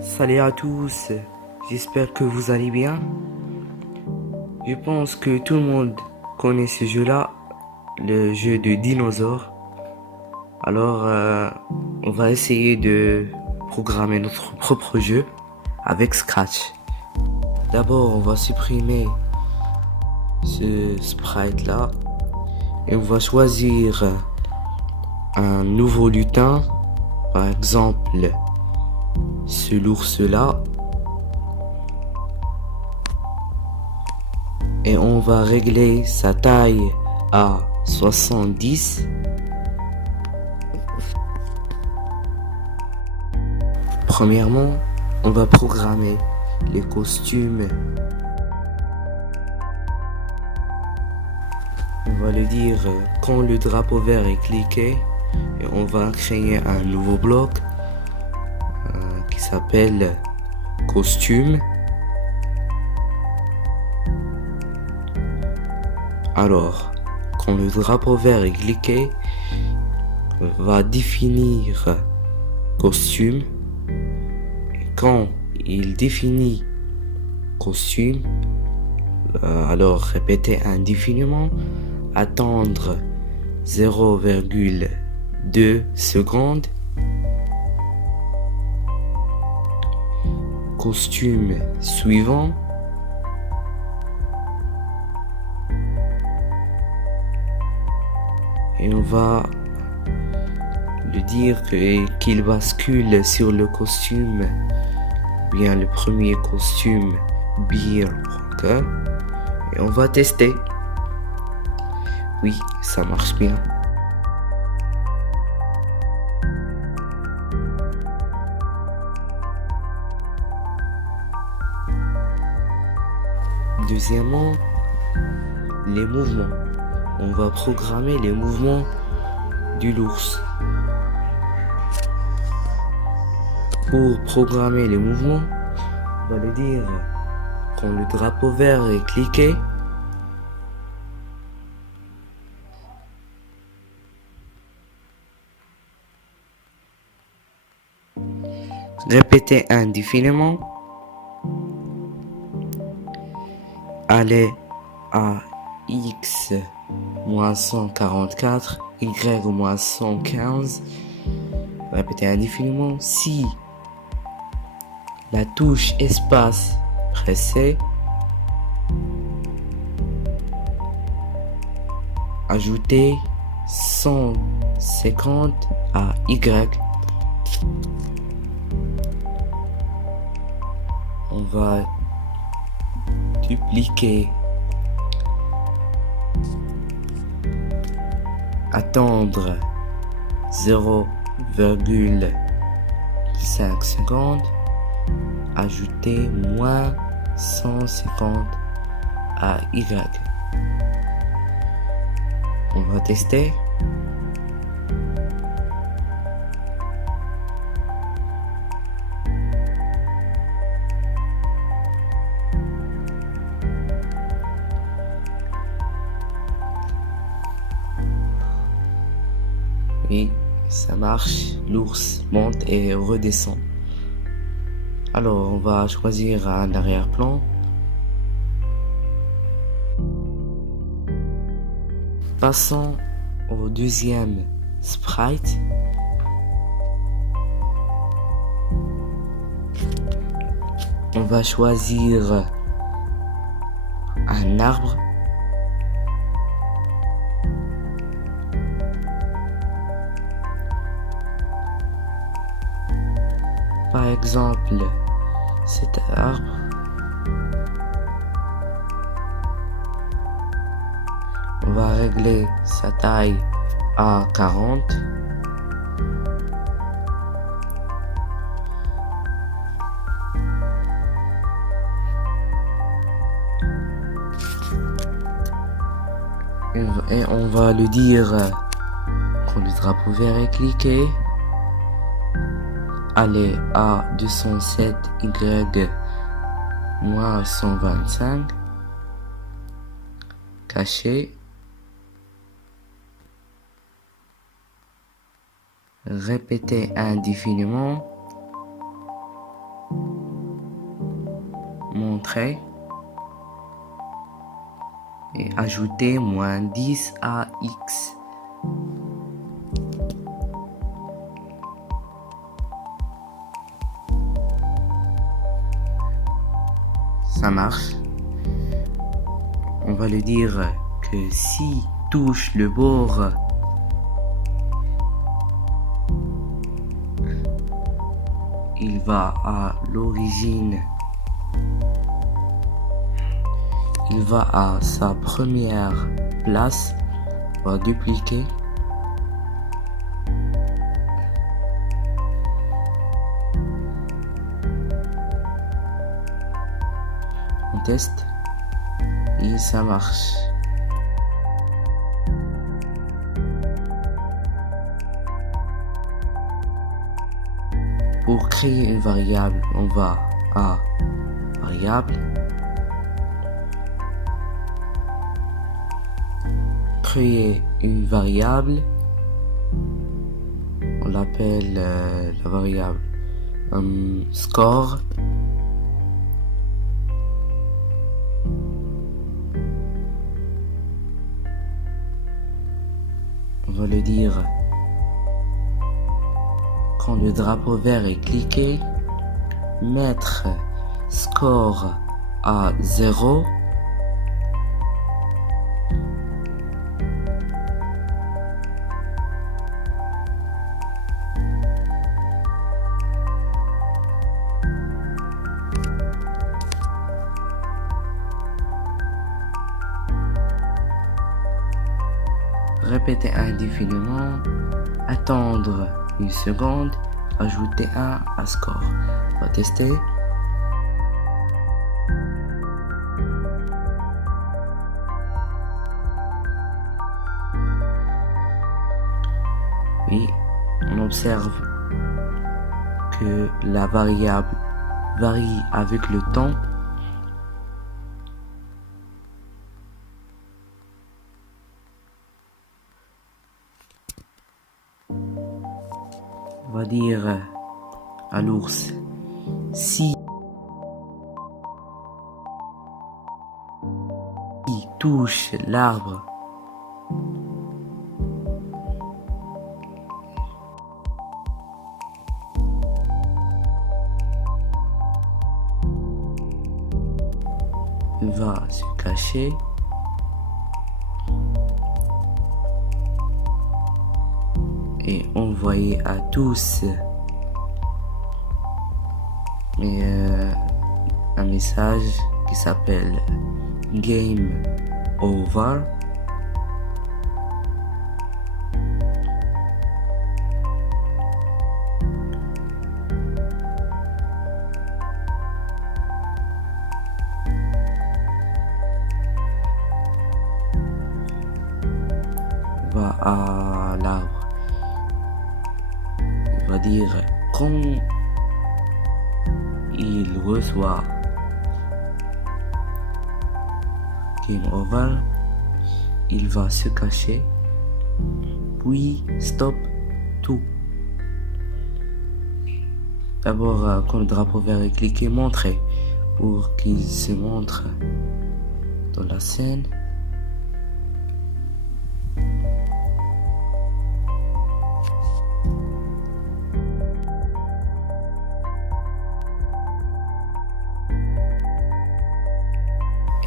Salut à tous, j'espère que vous allez bien. Je pense que tout le monde connaît ce jeu-là, le jeu de dinosaures. Alors, on va essayer de programmer notre propre jeu avec Scratch. D'abord, on va supprimer ce sprite-là et on va choisir un nouveau lutin, par exemple ce l'ours-là. Et on va régler sa taille à 70. Premièrement, on va programmer les costumes. On va lui dire quand le drapeau vert est cliqué et on va créer un nouveau bloc qui s'appelle costume. Alors, quand le drapeau vert est cliqué, on va définir costume. Et quand il définit costume, alors répéter indéfiniment, attendre 0,2 secondes. Costume suivant. Et on va lui dire qu'il bascule sur le costume, bien le premier costume Beer Broker. Et on va tester. Oui, ça marche bien. Deuxièmement, les mouvements. On va programmer les mouvements de l'ours. Pour programmer les mouvements, on va lui dire quand le drapeau vert est cliqué, répéter indéfiniment, aller à x moins 144, y moins 115, répéter indéfiniment. Si la touche espace pressée, ajouter 150 à y. On va dupliquer, attendre 0,5 secondes, ajouter moins 150 à y. On va tester. Oui, ça marche. L'ours monte et redescend. Alors, on va choisir un arrière-plan. Passons au deuxième sprite. On va choisir un arbre. Par exemple, cet arbre. On va régler sa taille à 40. Et on va lui dire quand le drapeau vert est cliqué, aller à 207 y moins 125, caché, répéter indéfiniment, montrer et ajouter moins 10 à x. Ça marche. On va lui dire que si touche le bord il va à l'origine, il va à sa première place, on va dupliquer. On teste et ça marche. Pour créer une variable, on va à variable, créer une variable, on l'appelle la variable score. On va le dire quand le drapeau vert est cliqué, mettre score à 0. Répéter indéfiniment, attendre une seconde, ajouter 1 à score. On va tester. Oui, on observe que la variable varie avec le temps. On va dire à l'ours si il touche l'arbre, il va se cacher. Et envoyer à tous un message qui s'appelle Game Over. On va à l'arbre. On va dire quand il reçoit Game Over, il va se cacher, puis stop tout. D'abord, quand le drapeau vert est cliqué, montrer pour qu'il se montre dans la scène.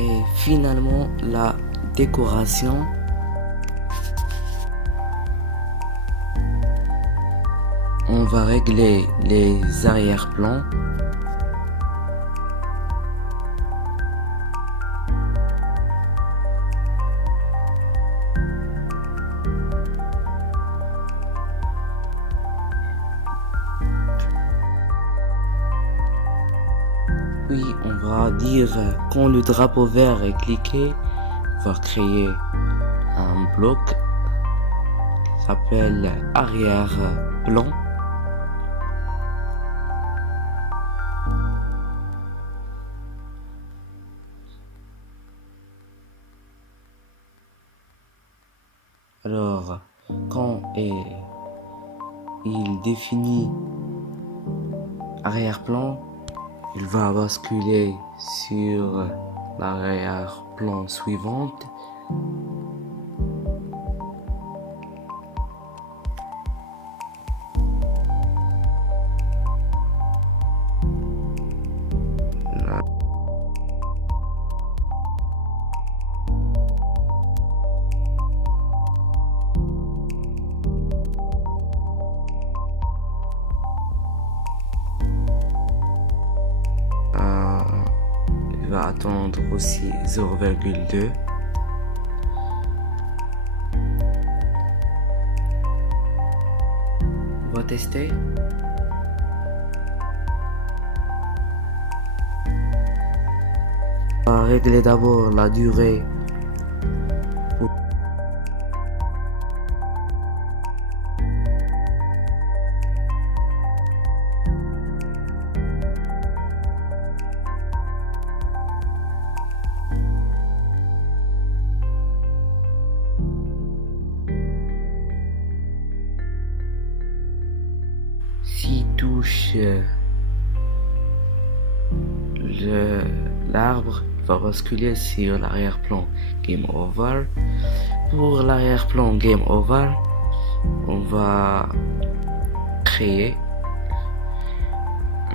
Et finalement, la décoration. On va régler les arrière-plans. Puis on va dire quand le drapeau vert est cliqué, on va créer un bloc qui s'appelle arrière-plan. Alors, quand il définit arrière-plan, Il va basculer sur l'arrière-plan suivante. Il va attendre aussi 0,2. On va tester. On va régler d'abord la durée. S'il touche l'arbre, il va basculer sur l'arrière-plan Game Over. Pour l'arrière-plan Game Over, on va créer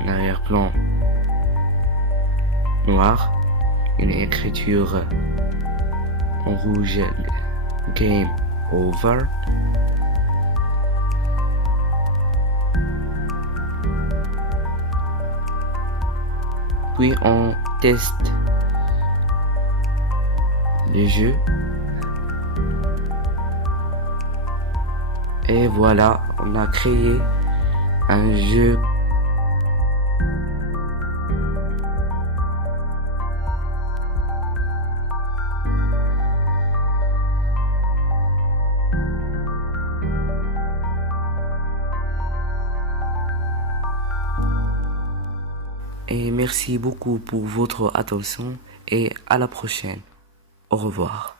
un arrière-plan noir, une écriture en rouge Game Over. Puis on teste le jeu. Et voilà, on a créé un jeu. Et merci beaucoup pour votre attention et à la prochaine. Au revoir.